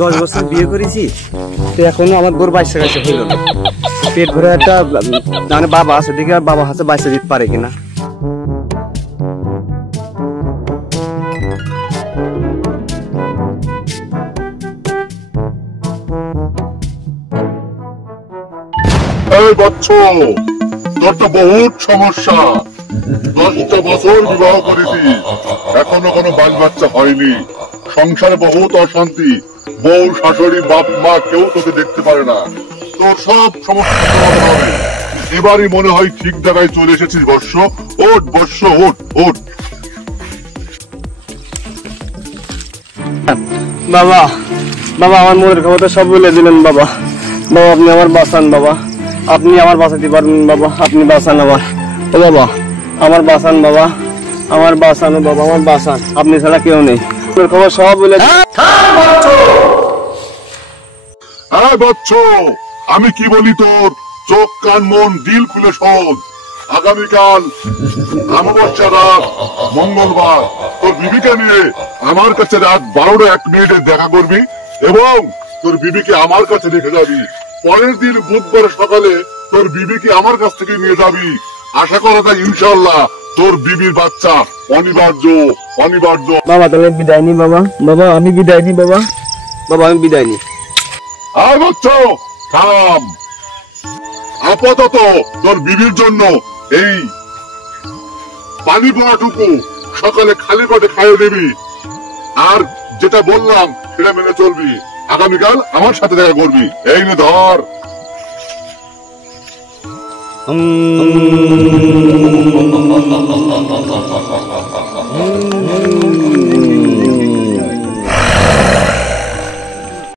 10 বছর বিয়ে করেছি, তো এখনো আমার বোর বাইসা কাছে হইল না। পেট ভরে একটা মানে বাবা আছে, দেখি আর বাবা হাতে বাইসা দিতে পারে কিনা। এই বচ্চ, তোর তো বহুত সমস্যা। 10টা বছর বিবাহ করেছি, এখনো কোনো বাল বাচ্চা হয়নি। সংসারে বহুত অশান্তি, বউ শাশুড়ি বাপ মা কেউ তোকে দেখতে পারে না। তোর সব সমস্যা সমাধান হবে। এবারই মনে হয় ঠিক জায়গায় চলে এসেছিস বর্ষ। ওঠ বর্ষ, ওঠ ওঠ। বাবা, বাবা আমার মনের ক্ষমতা সব বলে দিলেন বাবা। বাবা আপনি আমার বাঁচান বাবা, আপনি আমার বাঁচাতে পারবেন বাবা, আপনি বাঁচান আমার। ও বাবা আমার বাঁচান বাবা, আমার বাঁচানো বাবা, আমার বাঁচান, আপনি ছাড়া কেউ নেই। মনের খবর সব বলে। হ্যাঁ বচ্চ, আমি কি বলি তোর চোখ কান মন দিল খুলে শোন। আগামীকাল অমাবস্যা রাত মঙ্গলবার তোর বিবিকে নিয়ে আমার কাছে রাত 12:01 দেখা করবি এবং তোর বিবিকে আমার কাছে রেখে যাবি। পরের দিন বুধবার সকালে তোর বিবিকে আমার কাছ থেকে নিয়ে যাবি। আশা করা যায় ইনশাল্লাহ তোর বিবির বাচ্চা অনিবার্য অনিবার্য। বাবা তাহলে বিদায় নি বাবা, বাবা আমি বিদায় নি বাবা, বাবা আমি বিদায় নি। আর বচ্চ থাম, আপাতত তোর বিবির জন্য এই পানি পোয়াটুকু সকালে খালি পেটে খাইয়ে দিবি, আর যেটা বললাম সেটা মেনে চলবি। আগামীকাল আমার সাথে দেখা করবি। এই নে ধর।